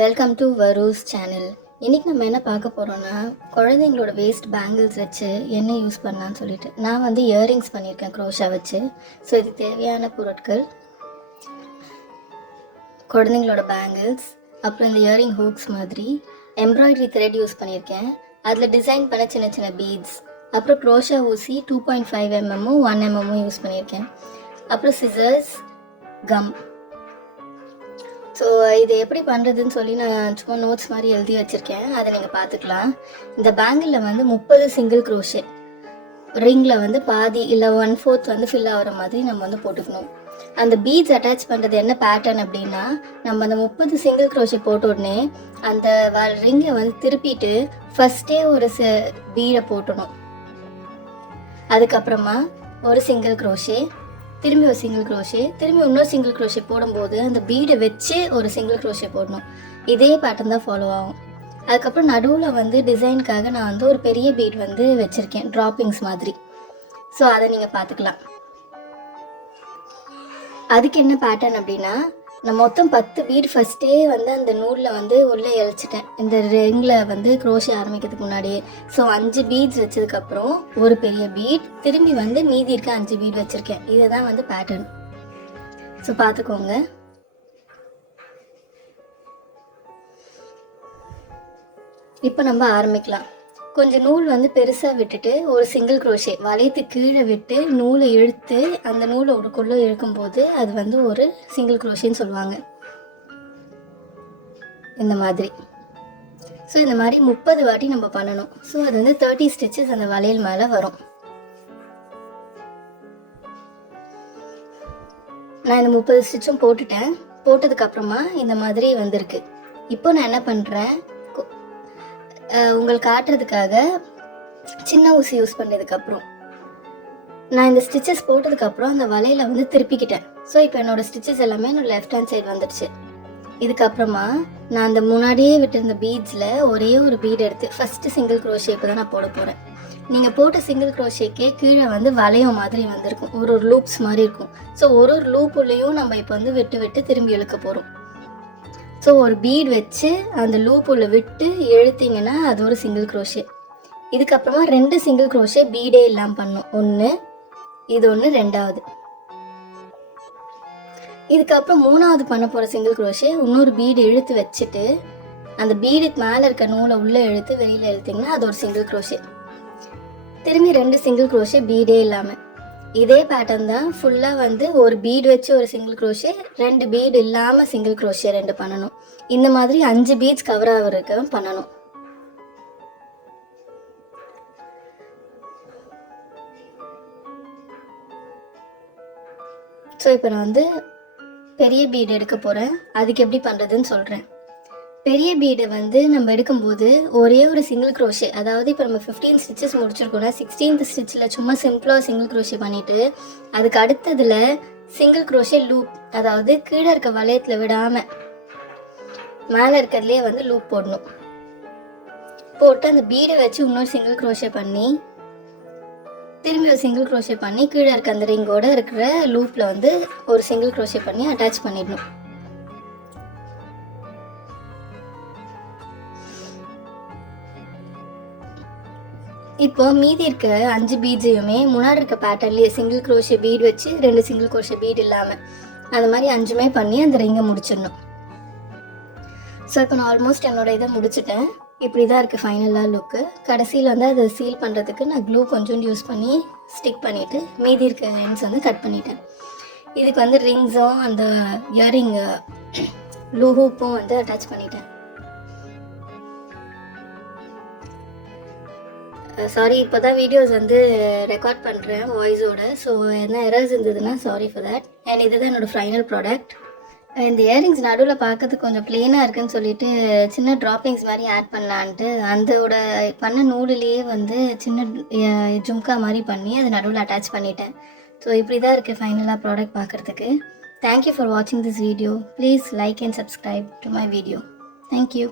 Welcome to VaRu's channel. இன்றைக்கி நம்ம என்ன பார்க்க போகிறோன்னா, குழந்தைங்களோட வேஸ்ட் பேங்கிள்ஸ் வச்சு என்ன யூஸ் பண்ணலான்னு சொல்லிட்டு நான் வந்து இயரிங்ஸ் பண்ணியிருக்கேன் க்ரோஷா வச்சு. ஸோ இது தேவையான பொருட்கள் குழந்தைங்களோட பேங்கிள்ஸ், அப்புறம் இந்த இயரிங் ஹூக்ஸ் மாதிரி எம்ப்ராய்டரி த்ரெட் யூஸ் பண்ணியிருக்கேன். அதில் டிசைன் பண்ண சின்ன சின்ன பீட்ஸ், அப்புறம் க்ரோஷா ஊசி 2.5 mm 1 mm யூஸ் பண்ணியிருக்கேன். அப்புறம் சிசர்ஸ், கம். ஸோ இது எப்படி பண்ணுறதுன்னு சொல்லி நான் சும்மா நோட்ஸ் மாதிரி எழுதி வச்சுருக்கேன், அதை நீங்கள் பார்த்துக்கலாம். இந்த பேங்கிளில் வந்து 30 சிங்கிள் க்ரோஷே ரிங்கில் வந்து பாதி இல்லை 1/4 வந்து ஃபில் ஆகிற மாதிரி நம்ம வந்து போட்டுக்கணும். அந்த பீட்ஸ் அட்டாச் பண்ணுறது என்ன பேட்டர்ன் அப்படின்னா, நம்ம அந்த 30 சிங்கிள் க்ரோஷே போட்ட உடனே அந்த ரிங்கை வந்து திருப்பிட்டு ஃபஸ்ட்டே ஒரு பீடை போட்டணும். அதுக்கப்புறமா ஒரு சிங்கிள் க்ரோஷே, திரும்பி ஒரு சிங்கிள் க்ரோஷே, திரும்பி இன்னொரு சிங்கிள் க்ரோஷே போடும்போது அந்த பீடை வச்சு ஒரு சிங்கிள் க்ரோஷே போடணும். இதே பேட்டர்ன் தான் ஃபாலோ ஆகும். அதுக்கப்புறம் நடுவில் வந்து டிசைனுக்காக நான் வந்து ஒரு பெரிய பீட் வந்து வச்சுருக்கேன், ட்ராப்பிங்ஸ் மாதிரி. ஸோ அதை நீங்கள் பார்த்துக்கலாம். அதுக்கு என்ன பேட்டர்ன் அப்படின்னா, நான் மொத்தம் 10 பீட் ஃபஸ்ட்டே வந்து அந்த நூலில் வந்து உள்ளே இழைச்சிட்டேன், இந்த ரிங்கில் வந்து க்ரோஷே ஆரம்பிக்கிறதுக்கு முன்னாடியே. ஸோ 5 பீட்ஸ் வச்சதுக்கப்புறம் ஒரு பெரிய பீட், திரும்பி வந்து மீதி இருக்க 5 பீட் வச்சுருக்கேன். இதுதான் வந்து பேட்டர்ன். ஸோ பார்த்துக்கோங்க. இப்போ நம்ம ஆரம்பிக்கலாம். கொஞ்சம் நூல் வந்து பெருசாக விட்டுட்டு ஒரு சிங்கிள் க்ரோஷே வளையத்துக்கு கீழே விட்டு நூலை இழுத்து அந்த நூலை உடுக்குள்ளே இழுக்கும்போது அது வந்து ஒரு சிங்கிள் க்ரோஷேன்னு சொல்லுவாங்க. இந்த மாதிரி. ஸோ இந்த மாதிரி 30 வாட்டி நம்ம பண்ணணும். ஸோ அது வந்து 30 ஸ்டிச்சஸ் அந்த வளையல் மேலே வரும். நான் இந்த 30 ஸ்டிச்சும் போட்டுட்டேன். போட்டதுக்கப்புறமா இந்த மாதிரி வந்திருக்கு. இப்போ நான் என்ன பண்ணுறேன், உங்களுக்கு காட்டுறதுக்காக சின்ன ஊசி யூஸ் பண்ணதுக்கப்புறம் நான் இந்த ஸ்டிச்சஸ் போட்டதுக்கப்புறம் அந்த வலையில் வந்து திருப்பிக்கிட்டேன். ஸோ இப்போ என்னோடய ஸ்டிச்சஸ் எல்லாமே என்னோடய லெஃப்ட் ஹேண்ட் சைடு வந்துடுச்சு. இதுக்கப்புறமா நான் அந்த முன்னாடியே விட்டுருந்த பீட்ஸில் ஒரே ஒரு பீட் எடுத்து ஃபஸ்ட்டு சிங்கிள் க்ரோஷேக்கு தான் நான் போட போகிறேன். நீங்கள் போட்ட சிங்கிள் க்ரோஷேக்கே கீழே வந்து வளையம் மாதிரி வந்திருக்கும், ஒரு லூப்ஸ் மாதிரி இருக்கும். ஸோ ஒரு லூப்புள்ளையும் நம்ம இப்போ வந்து விட்டு விட்டு திரும்பி இழுக்க போகிறோம். ஸோ ஒரு பீட் வச்சு அந்த லூப் உள்ள விட்டு இழுத்தீங்கன்னா அது ஒரு சிங்கிள் க்ரோஷே. இதுக்கப்புறமா 2 சிங்கிள் க்ரோஷே பீடே இல்லாமல் பண்ணும். ஒன்று, இது ஒன்று, ரெண்டாவது. இதுக்கப்புறம் மூணாவது பண்ண போகிற சிங்கிள் க்ரோஷே இன்னொரு பீடு இழுத்து வச்சுட்டு அந்த பீடுக்கு மேலே இருக்க நூலை உள்ளே இழுத்து வெளியில் இழுத்திங்கன்னா அது ஒரு சிங்கிள் க்ரோஷே. திரும்பி 2 சிங்கிள் க்ரோஷே பீடே இல்லாமல். இதே பேட்டர்ன் தான் ஃபுல்லாக வந்து ஒரு பீடு வச்சு ஒரு சிங்கிள் க்ரோஷே, 2 பீடு இல்லாமல் சிங்கிள் க்ரோஷே 2 பண்ணணும். இந்த மாதிரி 5 பீட்ஸ் கவர் ஆகிறதுக்கு பண்ணணும். ஸோ இப்போ நான் வந்து பெரிய பீடு எடுக்க போகிறேன். அதுக்கு எப்படி பண்ணுறதுன்னு சொல்கிறேன். பெரிய பீடை வந்து நம்ம எடுக்கும்போது ஒரே ஒரு சிங்கிள் க்ரோஷே, அதாவது இப்போ நம்ம 15 ஸ்டிச்சஸ் முடிச்சிருக்கோம்னா 16th ஸ்டிச்சில் சும்மா சிம்பிளாக சிங்கிள் க்ரோஷே பண்ணிவிட்டு அதுக்கு அடுத்ததில் சிங்கிள் க்ரோஷே லூப், அதாவது கீழே இருக்க வளையத்தில் விடாமல் மேலே இருக்கிறதுலே வந்து லூப் போடணும். போட்டு அந்த பீடை வச்சு இன்னொரு சிங்கிள் க்ரோஷே பண்ணி திரும்பி ஒரு சிங்கிள் க்ரோஷே பண்ணி கீழே இருக்க அந்த ரிங்கோட இருக்கிற லூப்பில் வந்து ஒரு சிங்கிள் க்ரோஷே பண்ணி அட்டாச் பண்ணிடணும். இப்போ மீதி இருக்க 5 பீட்ஸையுமே முன்னாடி இருக்க பேட்டர்ன்லேயே சிங்கிள் க்ரோஷே பீட் வச்சு 2 சிங்கிள் க்ரோஷே பீட் இல்லாமல் அது மாதிரி 5மே பண்ணி அந்த ரிங்கை முடிச்சிடணும். ஸோ இப்போ நான் ஆல்மோஸ்ட் என்னோட இதை முடிச்சுட்டேன். இப்படி தான் இருக்குது ஃபைனலாக லுக்கு. கடைசியில் வந்து அதை சீல் பண்ணுறதுக்கு நான் க்ளூ கொஞ்சோண்டு யூஸ் பண்ணி ஸ்டிக் பண்ணிவிட்டு மீதி இருக்க எண்ட்ஸ் வந்து கட் பண்ணிட்டேன். இதுக்கு வந்து ரிங்ஸும் அந்த இயரிங் ஹூப்பும் வந்து அட்டாச் பண்ணிட்டேன். சாரி, இப்போ தான் வீடியோஸ் வந்து ரெக்கார்ட் பண்ணுறேன் வாய்ஸோட. ஸோ என்ன எரர்ஸ் இருந்ததுன்னா சாரி ஃபார் தேட். அண்ட் இதுதான் என்னோடய ஃபைனல் ப்ராடக்ட். இந்த இயரிங்ஸ் நடுவில் பார்க்கறதுக்கு கொஞ்சம் ப்ளெயினாக இருக்குதுன்னு சொல்லிட்டு சின்ன ட்ராப்பிங்ஸ் மாதிரி ஆட் பண்ணலான்ட்டு அதோட பண்ண நூலிலேயே வந்து சின்ன ஜும்கா மாதிரி பண்ணி அதை நடுவில் அட்டாச் பண்ணிட்டேன். ஸோ இப்படி தான் இருக்குது ஃபைனலாக ப்ராடக்ட் பார்க்குறதுக்கு. தேங்க்யூ ஃபார் வாட்சிங் this video. Please like and subscribe to my video. Thank you.